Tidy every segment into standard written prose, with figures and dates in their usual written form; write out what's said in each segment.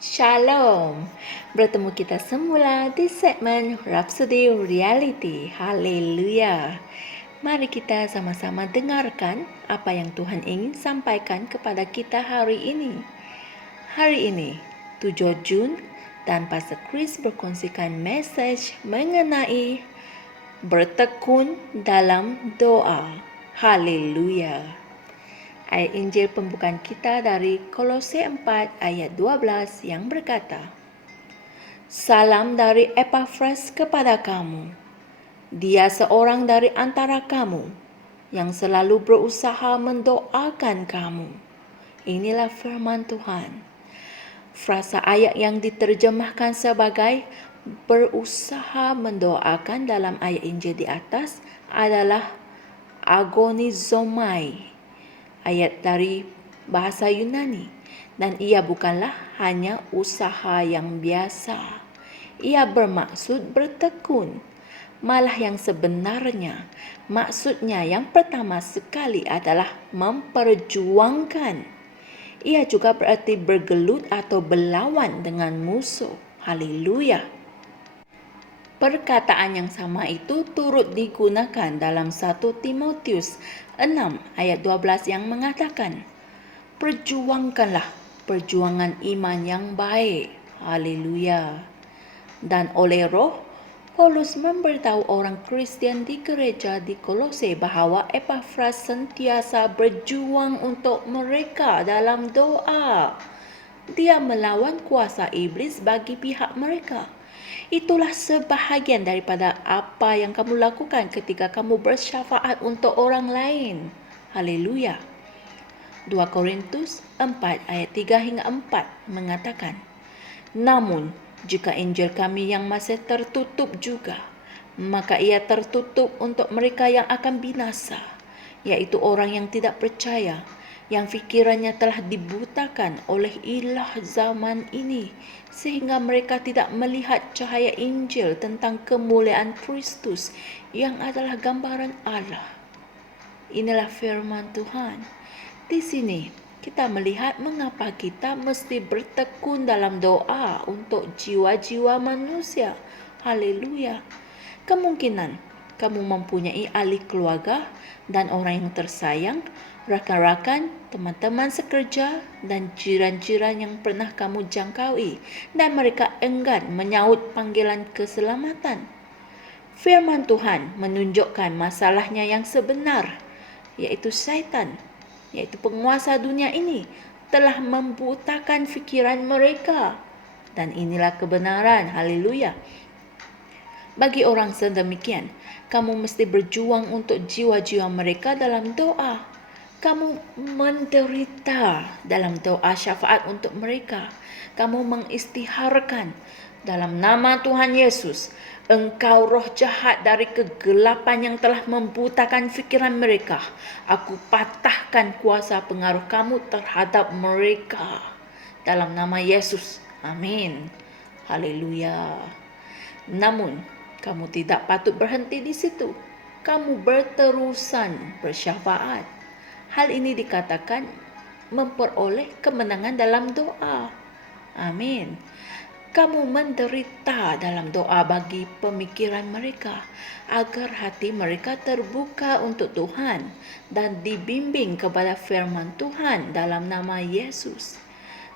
Shalom. Bertemu kita semula di segmen Rhapsody Reality. Haleluya. Mari kita sama-sama dengarkan apa yang Tuhan ingin sampaikan kepada kita hari ini. Hari ini, 7 Jun, dan Pastor Chris berkongsikan message mengenai bertekun dalam doa. Haleluya. Ayat Injil pembukaan kita dari Kolose 4 ayat 12 yang berkata, Salam dari Epaphras kepada kamu. Dia seorang dari antara kamu yang selalu berusaha mendoakan kamu. Inilah firman Tuhan. Frasa ayat yang diterjemahkan sebagai berusaha mendoakan dalam ayat Injil di atas adalah agonizomai, ayat dari bahasa Yunani, dan ia bukanlah hanya usaha yang biasa. Ia bermaksud bertekun. Malah yang sebenarnya, maksudnya yang pertama sekali adalah memperjuangkan. Ia juga berarti bergelut atau berlawan dengan musuh. Haleluya. Perkataan yang sama itu turut digunakan dalam 1 Timotius 6 ayat 12 yang mengatakan, Perjuangkanlah perjuangan iman yang baik. Haleluya. Dan oleh Roh, Paulus memberitahu orang Kristian di gereja di Kolose bahawa Epaphras sentiasa berjuang untuk mereka dalam doa. Dia melawan kuasa iblis bagi pihak mereka. Itulah sebahagian daripada apa yang kamu lakukan ketika kamu bersyafaat untuk orang lain. Haleluya. 2 Korintus 4 ayat 3 hingga 4 mengatakan, Namun, jika Injil kami yang masih tertutup juga, maka ia tertutup untuk mereka yang akan binasa, yaitu orang yang tidak percaya, yang fikirannya telah dibutakan oleh ilah zaman ini, sehingga mereka tidak melihat cahaya Injil tentang kemuliaan Kristus yang adalah gambaran Allah. Inilah firman Tuhan. Di sini kita melihat mengapa kita mesti bertekun dalam doa untuk jiwa-jiwa manusia. Haleluya. Kemungkinan kamu mempunyai ahli keluarga dan orang yang tersayang, rakan-rakan, teman-teman sekerja, dan jiran-jiran yang pernah kamu jangkaui, dan mereka enggan menyahut panggilan keselamatan. Firman Tuhan menunjukkan masalahnya yang sebenar, yaitu syaitan, yaitu penguasa dunia ini, telah membutakan fikiran mereka. Dan inilah kebenaran. Haleluya. Bagi orang sedemikian, kamu mesti berjuang untuk jiwa-jiwa mereka dalam doa. Kamu menderita dalam doa syafaat untuk mereka. Kamu mengistiharkan dalam nama Tuhan Yesus, engkau roh jahat dari kegelapan yang telah membutakan fikiran mereka. Aku patahkan kuasa pengaruh kamu terhadap mereka. Dalam nama Yesus. Amin. Haleluya. Namun, kamu tidak patut berhenti di situ. Kamu berterusan bersyafaat. Hal ini dikatakan memperoleh kemenangan dalam doa. Amin. Kamu menderita dalam doa bagi pemikiran mereka, agar hati mereka terbuka untuk Tuhan dan dibimbing kepada firman Tuhan dalam nama Yesus.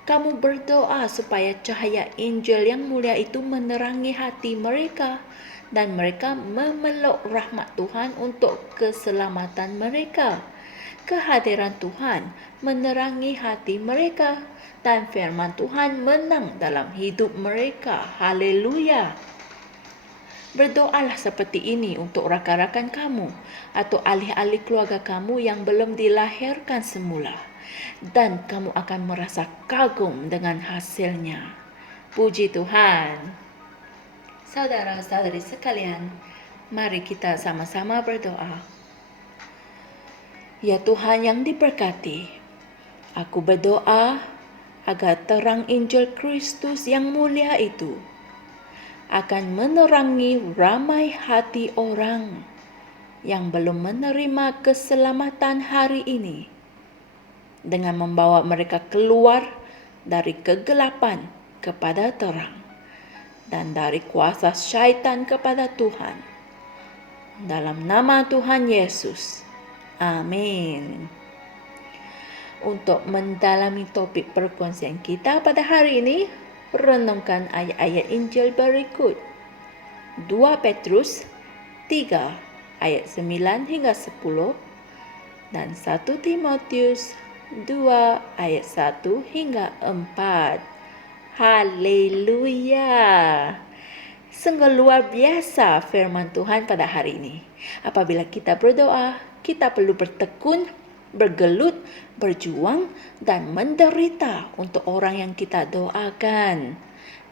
Kamu berdoa supaya cahaya Injil yang mulia itu menerangi hati mereka dan mereka memeluk rahmat Tuhan untuk keselamatan mereka. Kehadiran Tuhan menerangi hati mereka dan firman Tuhan menang dalam hidup mereka. Haleluya. Berdoalah seperti ini untuk rakan-rakan kamu atau ahli-ahli keluarga kamu yang belum dilahirkan semula, dan kamu akan merasa kagum dengan hasilnya. Puji Tuhan. Saudara-saudari sekalian, mari kita sama-sama berdoa. Ya Tuhan yang diberkati, aku berdoa agar terang Injil Kristus yang mulia itu akan menerangi ramai hati orang yang belum menerima keselamatan hari ini, dengan membawa mereka keluar dari kegelapan, kepada terang, dan dari kuasa syaitan kepada Tuhan. Dalam nama Tuhan Yesus. Amin. Untuk mendalami topik perkongsian kita pada hari ini, renungkan ayat-ayat Injil berikut. 2 Petrus 3 ayat 9 hingga 10 dan 1 Timotius 2 ayat 1 hingga 4. Haleluya! Sungguh luar biasa firman Tuhan pada hari ini. Apabila kita berdoa, kita perlu bertekun, bergelut, berjuang, dan menderita untuk orang yang kita doakan.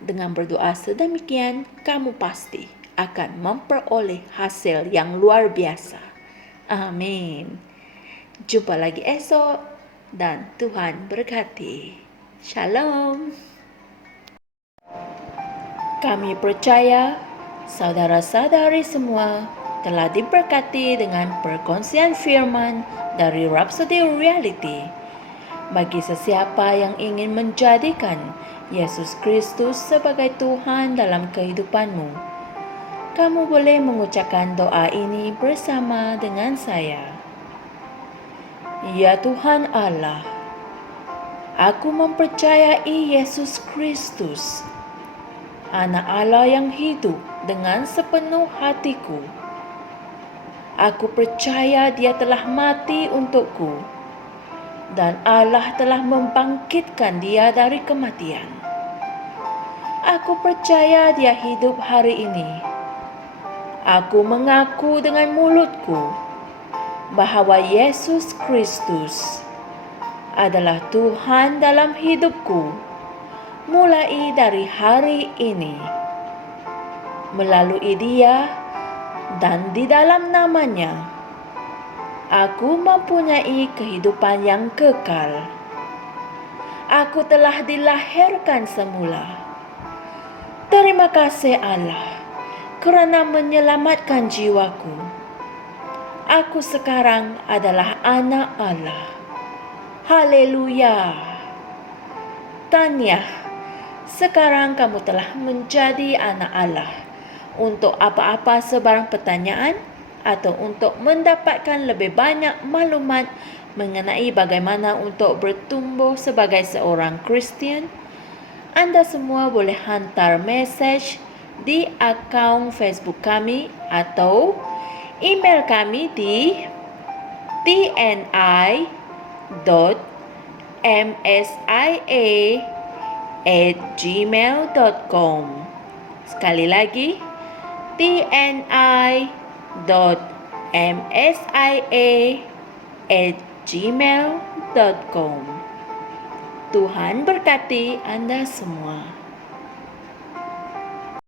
Dengan berdoa sedemikian, kamu pasti akan memperoleh hasil yang luar biasa. Amin. Jumpa lagi esok dan Tuhan berkati. Shalom. Kami percaya saudara-saudari semua telah diberkati dengan perkongsian firman dari Rhapsody Reality. Bagi sesiapa yang ingin menjadikan Yesus Kristus sebagai Tuhan dalam kehidupanmu, kamu boleh mengucapkan doa ini bersama dengan saya. Ya Tuhan Allah, aku mempercayai Yesus Kristus, Anak Allah yang hidup dengan sepenuh hatiku. Aku percaya Dia telah mati untukku, dan Allah telah membangkitkan Dia dari kematian. Aku percaya Dia hidup hari ini. Aku mengaku dengan mulutku bahwa Yesus Kristus adalah Tuhan dalam hidupku mulai dari hari ini. Melalui Dia dan di dalam nama-Nya, aku mempunyai kehidupan yang kekal. Aku telah dilahirkan semula. Terima kasih Allah kerana menyelamatkan jiwaku. Aku sekarang adalah anak Allah. Haleluya. Tahniah, sekarang kamu telah menjadi anak Allah. Untuk apa-apa sebarang pertanyaan atau untuk mendapatkan lebih banyak maklumat mengenai bagaimana untuk bertumbuh sebagai seorang Kristian, Anda semua boleh hantar mesej di akaun Facebook kami atau email kami di tni.msia@gmail.com. Sekali lagi, tni.msia@gmail.com. Tuhan berkati Anda semua.